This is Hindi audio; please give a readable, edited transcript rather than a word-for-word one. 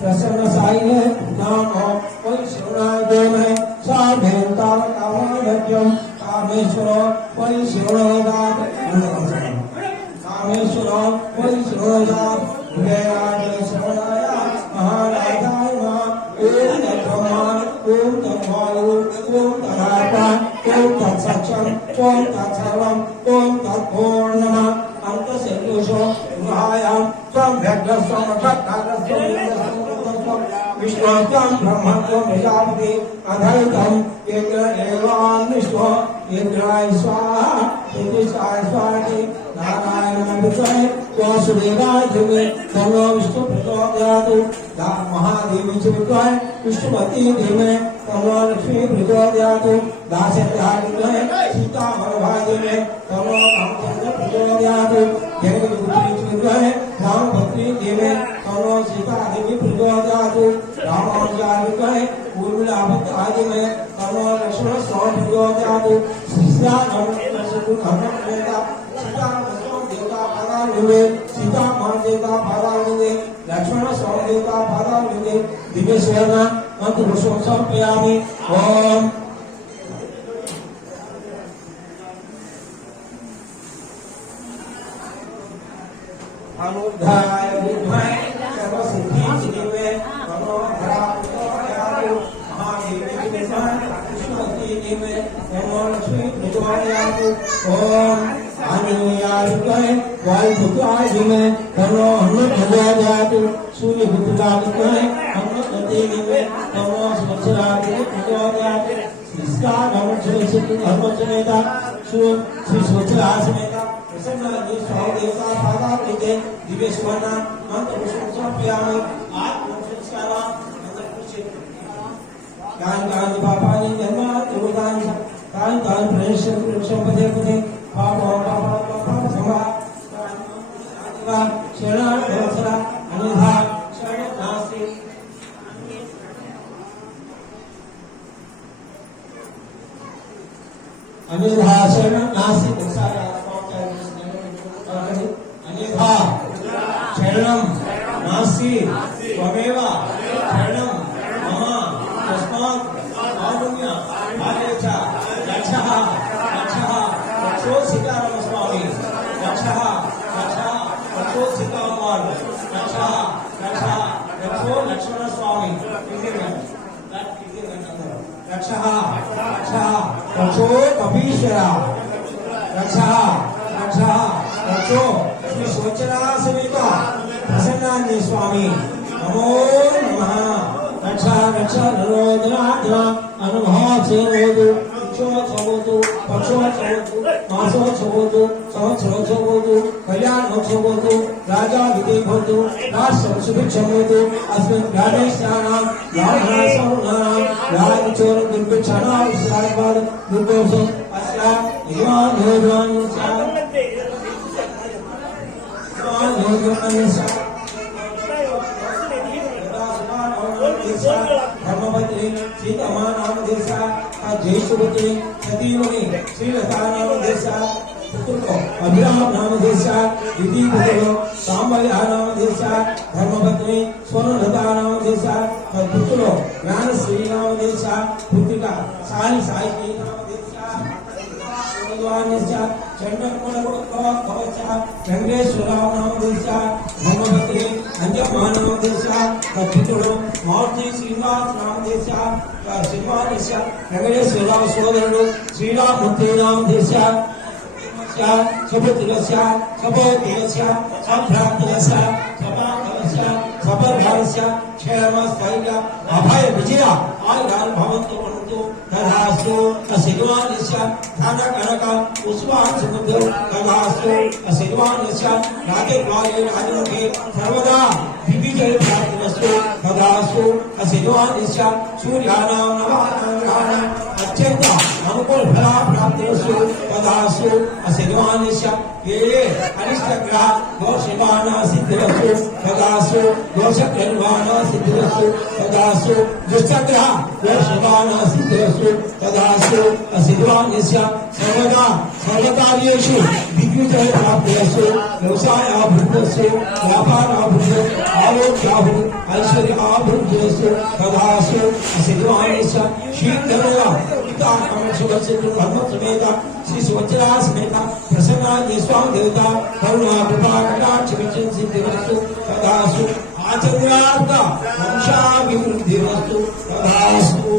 प्रसन्न साईने नामो वैष्णवाय देवहे साधेतावतावनभज्यं कामेश्वरो वैष्णवदात कामेश्वरो वैष्णवदात वेदाय शरणाय महाराजाय ओम तत्त्वमा ओम तत्त्वायु ओम तदात्मा ओम तत्सत्यं ओम तत्सर्वं ओम तत्पूर्णम् अंतसेतुषो गुहायां त्वं भद्रस्वं भद्रस्वं विष्णुत्वं ब्रह्मत्वं प्रजापति अधैतं यज्ञ एवान्विष्णो यज्ञाय स्वाहा यज्ञाय स्वाहा नारायणाय विद्महे वासुदेवाय धीमहि तन्नो विष्णु प्रचोदयात् महादेवी च विद्महे विष्णुपति धीमहि तन्नो लक्ष्मी प्रचोदयात् दासरथाय विद्महे सीतावल्लभाय धीमहि तन्नो रामचन्द्र प्रचोदयात् जगद्गुरुपुत्री च विद्महे रामभद्री धीमहि तन्नो सीता देवी प्रचोदयात् रामानुजाय विद्महे ऊर्मिलाभद्राय धीमहि तन्नो लक्ष्मण स्वामी प्रचोदयात् सीता मां देवता पादालुगे लक्ष्मण स्वामी देवता पादालुगे दिव्य सेवन मंत्र पुष्पं समर्पयामि ओम अनुद्धाय विद्महे सर्वसिद्धिं मनोहरा महादेवी विद्महे विष्णुपति धीमहि तन्नो लक्ष्मी प्रचोदयात् ओम आनियाय विद्महे वायुपुत्राय धीमहि तन्नो हनुमत् प्रचोदयात् सूर्यपुत्राय विद्महे हनुमते धीमहि तन्नो सुदर्शनाय प्रचोदयात् धर्मसमेत श्री सुदर्शनासमेत प्रसन्न स्वामी देवता पादालुगे दिव्य सुवर्ण मंत्र पुष्पं समर्पयामि आत्म संस्कार गान गान पापानि जन्म दुर्गानि गान गान प्रवेशं पदे पदे पाप समा शरण भवसरा अनुधा शरण नास्ति अनुधा शरण नास्ति मुसारा अन्यथा शरणं नास्ति त्वमेव शरणं मम तस्मात् कारुण्य आदेश रक्षः रक्षो सीताराम स्वामी रक्षः रक्षो सीताराम रक्षः रक्षो लक्ष्मण स्वामी रक्षः रक्षो कपीश्वरा रक्षः रक्षो श्री सुवचना समेत प्रसन्नान्य स्वामी नमो नमः रक्षा नरोधनात्मा अनुभव से रोधु चोचोतु पक्षोचोतु मासोचोतु संवत्सरोचोतु कल्याणोचोतु राजा विदेभवतु राष्ट्रं सुभिक्षमोतु अस्मिन् राजेशानां ब्राह्मणासौनानां राजचोर दुर्भिक्षाणां विश्रामपाद दुर्गोषो अस्या धर्मपत्नी सीतमा नाम देशा जयसुपत्नी सतीमणि श्रीलता नाम देशा पुत्र अभिराम नाम देशा विधि पुत्र सांबल्या नाम देशा धर्मपत्नी स्वर्णलता नाम देशा पुत्र ज्ञानश्री नाम देशा पुत्रिका साई साई नाम देशा चंद्रेश्वरा नाम देशा धर्मपत्नी अंजमा नाम देशा पुत्र मारुति श्रीनिवास नाम देशा श्रीनिवास वेंकटेश्वरा सोदरुడు श्रीरामूर्ति नाम देशा सपुत्रस्य सपोत्रस्य संभ्रातस्य सपाकस्य सपर्भास्य क्षेमस्थैर्य अभय विजय आयुरान भवन्तु वन्तु तदास्तु असिद्वानस्य धनकनक पुष्पान् सुगन्धौ तदास्तु असिद्वानस्य राजद्वारे राजमुखे सर्वदा दिग्विजय प्राप्तिरस्तु तदास्तु असिद्वानस्य सूर्याणां नवानां ग्रहाणां अत्यन्त अनुकूल फला प्राप्तिरस्तु तदास्तु असिद्वानस्य ये अनिष्ट ग्रह दोषिवाना सिद्धिरस्तु तदास्तु दोषकृन्वाना सिद्धिरस्तु तदास्तु दुष्टग्रह दोषिवाना सिद्धिरस्तु तदास्तु असिद्वानस्य सर्वदा సర్వకార్యేషు దిగ్విజయ ప్రాప్తిరస్తు వ్యవసాయాభివృద్ధిరస్తు వ్యాపారాభివృద్ధి ఆరోగ్యాభి ఐశ్వర్యాభివృద్ధిరస్తు తదాస్తు అసిద్వానేశ్వ శీఘ్రమేవ ధర్మసమేత శ్రీ సువత్సరా సమేత ప్రసన్నాది స్వామి దేవత కరుణా కృపా కటాక్ష సిద్ధిరస్తు తదాస్తు ఆచర్యార్థ వంశాభివృద్ధిరస్తు తదాస్తు